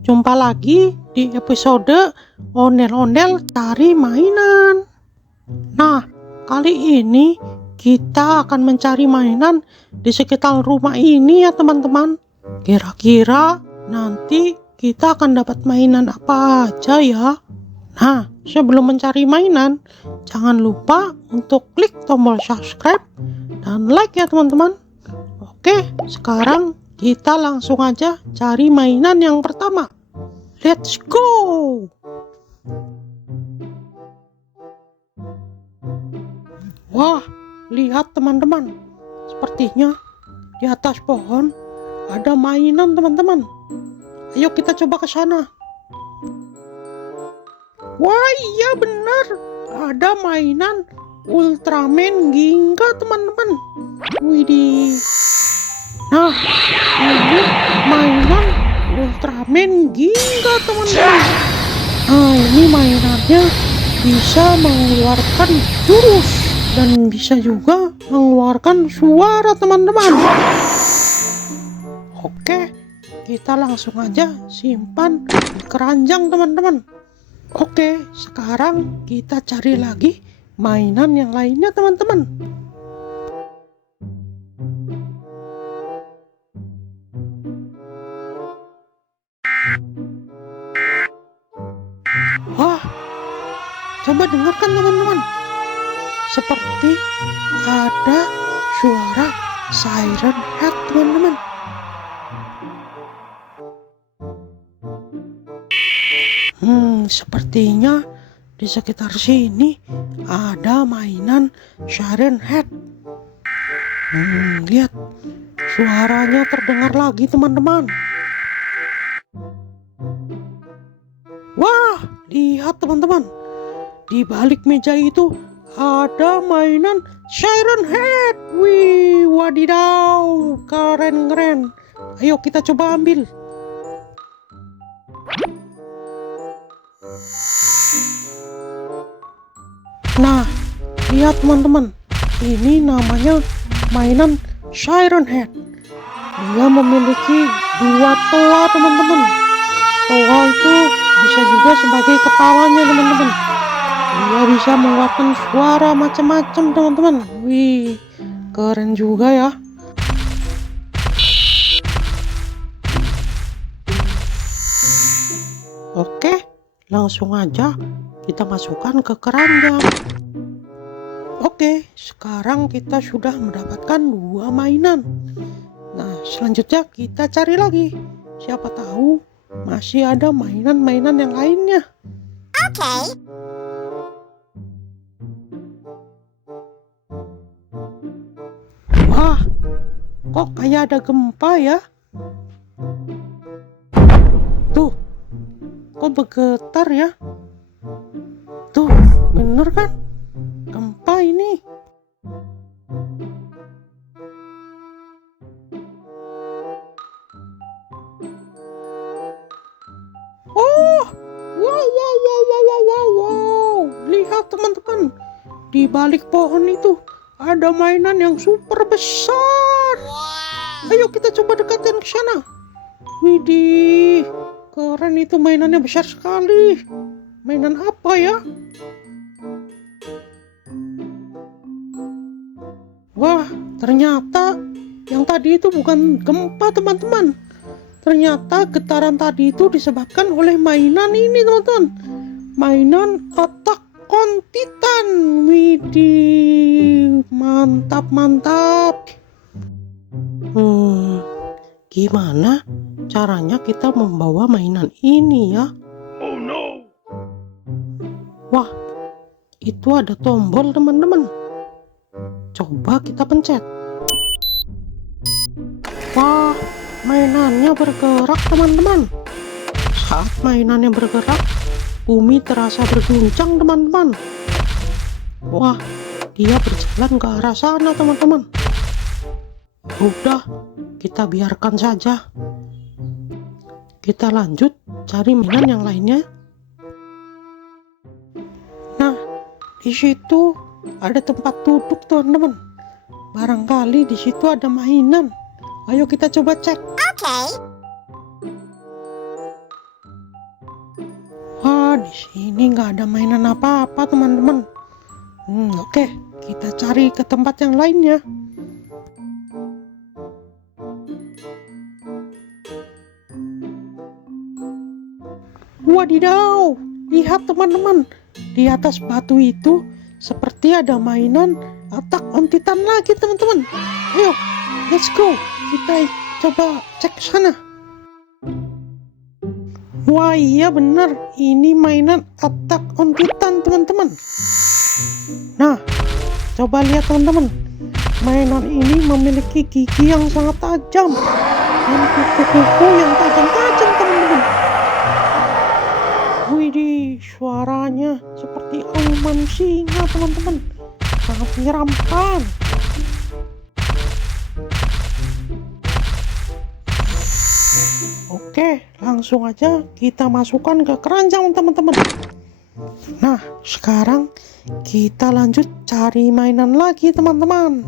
jumpa lagi di episode Ondel-Ondel Cari Mainan. Nah, kali ini kita akan mencari mainan di sekitar rumah ini ya teman-teman. Kira-kira nanti kita akan dapat mainan apa aja ya? Nah, sebelum mencari mainan, jangan lupa untuk klik tombol subscribe dan like ya teman-teman. Oke, sekarang kita langsung aja cari mainan yang pertama. Let's go! Wah, lihat teman-teman. Sepertinya di atas pohon ada mainan teman-teman. Ayo kita coba ke sana. Wah, iya benar. Ada mainan Ultraman Ginga teman-teman. Widih. Nah, ini mainan Ultraman Ginga teman-teman. Nah, ini mainannya bisa mengeluarkan jurus dan bisa juga mengeluarkan suara teman-teman. Oke, kita langsung aja simpan di keranjang teman-teman. Oke, sekarang kita cari lagi mainan yang lainnya teman-teman. Wah, coba dengarkan teman-teman. Seperti ada suara siren head teman-teman. Sepertinya di sekitar sini ada mainan siren head. Lihat, suaranya terdengar lagi teman-teman. Wah, lihat teman-teman. Di balik meja itu ada mainan siren head. Wih, wadidaw, keren-keren. Ayo kita coba ambil. Nah, lihat teman-teman. Ini namanya mainan siren head. Dia memiliki dua toa teman-teman. Toa itu bisa juga sebagai kepalanya teman-teman. Dia bisa mengeluarkan suara macam-macam teman-teman. Wih, keren juga ya. Oke, langsung aja kita masukkan ke keranjang. Oke, sekarang kita sudah mendapatkan dua mainan. Nah, selanjutnya kita cari lagi. Siapa tahu masih ada mainan-mainan yang lainnya. Oke. Wah, kok kayak ada gempa ya? Tuh, kok bergetar ya? Tuh, bener kan? Gempa ini. Oh, wow. Lihat teman-teman, di balik pohon itu ada mainan yang super besar. Ayo kita coba dekatkan ke sana. Widih, keren itu, mainannya besar sekali. Mainan apa ya? Wah, ternyata yang tadi itu bukan gempa teman-teman. Ternyata getaran tadi itu disebabkan oleh mainan ini teman-teman. Mainan Attack on Titan. Widih, mantap. Gimana caranya kita membawa mainan ini ya? Oh no. Wah, itu ada tombol teman-teman. Coba kita pencet. Wah, mainannya bergerak teman-teman. Saat mainannya bergerak, bumi terasa berguncang teman-teman. Wah, dia berjalan ke arah sana teman-teman. Udah, kita biarkan saja. Kita lanjut cari mainan yang lainnya. Nah, di situ ada tempat duduk teman-teman. Barangkali di situ ada mainan. Ayo kita coba cek. Oke. di sini nggak ada mainan apa-apa teman-teman. Oke, kita cari ke tempat yang lainnya. Wadidaw, lihat teman-teman, di atas batu itu seperti ada mainan Attack on Titan lagi teman-teman. Ayo, let's go, kita coba cek sana. Wah iya bener, ini mainan Attack on Titan teman-teman. Nah, coba lihat teman-teman, mainan ini memiliki gigi yang sangat tajam dan kuku-kuku yang tajam-tajam teman-teman. Widih, suaranya seperti auman singa teman-teman, sangat menyeramkan. Oke, langsung aja kita masukkan ke keranjang teman-teman. Nah, sekarang kita lanjut cari mainan lagi teman-teman.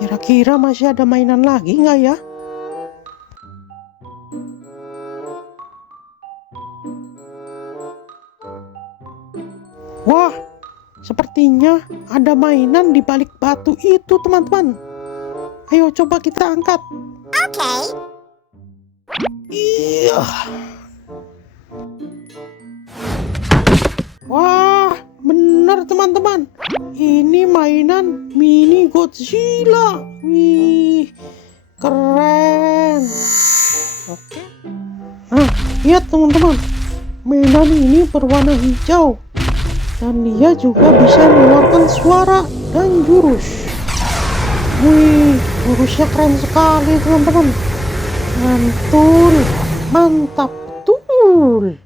Kira-kira masih ada mainan lagi nggak ya? Wah, sepertinya ada mainan di balik batu itu teman-teman. Ayo coba kita angkat. Oke. Iya. Wah, benar teman-teman. Ini mainan mini Godzilla. Wih, keren. Oke. Nah, lihat teman-teman. Mainan ini berwarna hijau. Dan dia juga bisa mengeluarkan suara dan jurus. Wih, jurusnya keren sekali teman-teman. Mantul, mantap betul.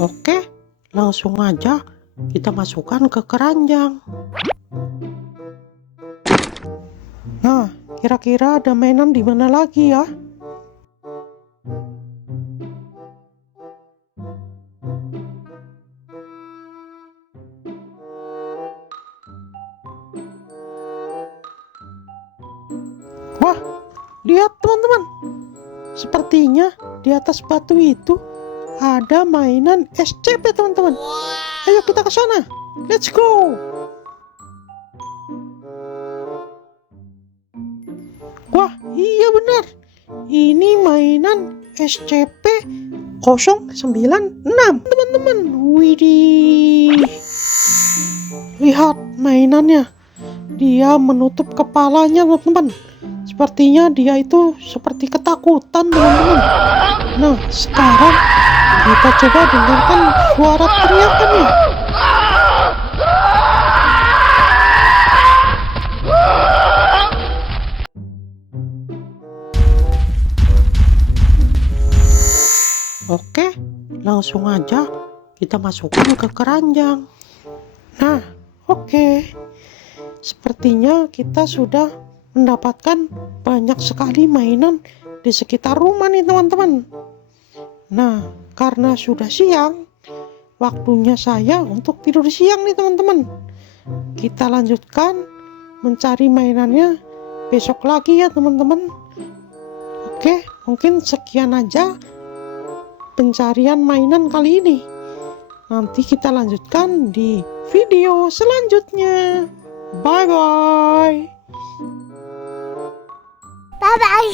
Oke, langsung aja kita masukkan ke keranjang. Nah, kira-kira ada mainan di mana lagi ya? Wah, lihat teman-teman. Sepertinya di atas batu itu ada mainan SCP teman-teman. Ayo kita ke sana. Let's go. Wah, iya benar. Ini mainan SCP-096 teman-teman. Widih. Lihat mainannya. Dia menutup kepalanya teman-teman. Sepertinya dia itu seperti ketakutan teman-teman. Nah, sekarang kita coba dengarkan suara teriakannya. Oke, langsung aja kita masukkan ke keranjang. Nah, oke. Sepertinya kita sudah mendapatkan banyak sekali mainan di sekitar rumah nih teman-teman. Nah, karena sudah siang, waktunya saya untuk tidur siang nih teman-teman. Kita lanjutkan mencari mainannya besok lagi ya teman-teman. Oke, mungkin sekian aja pencarian mainan kali ini. Nanti kita lanjutkan di video selanjutnya. Bye bye. Bye bye.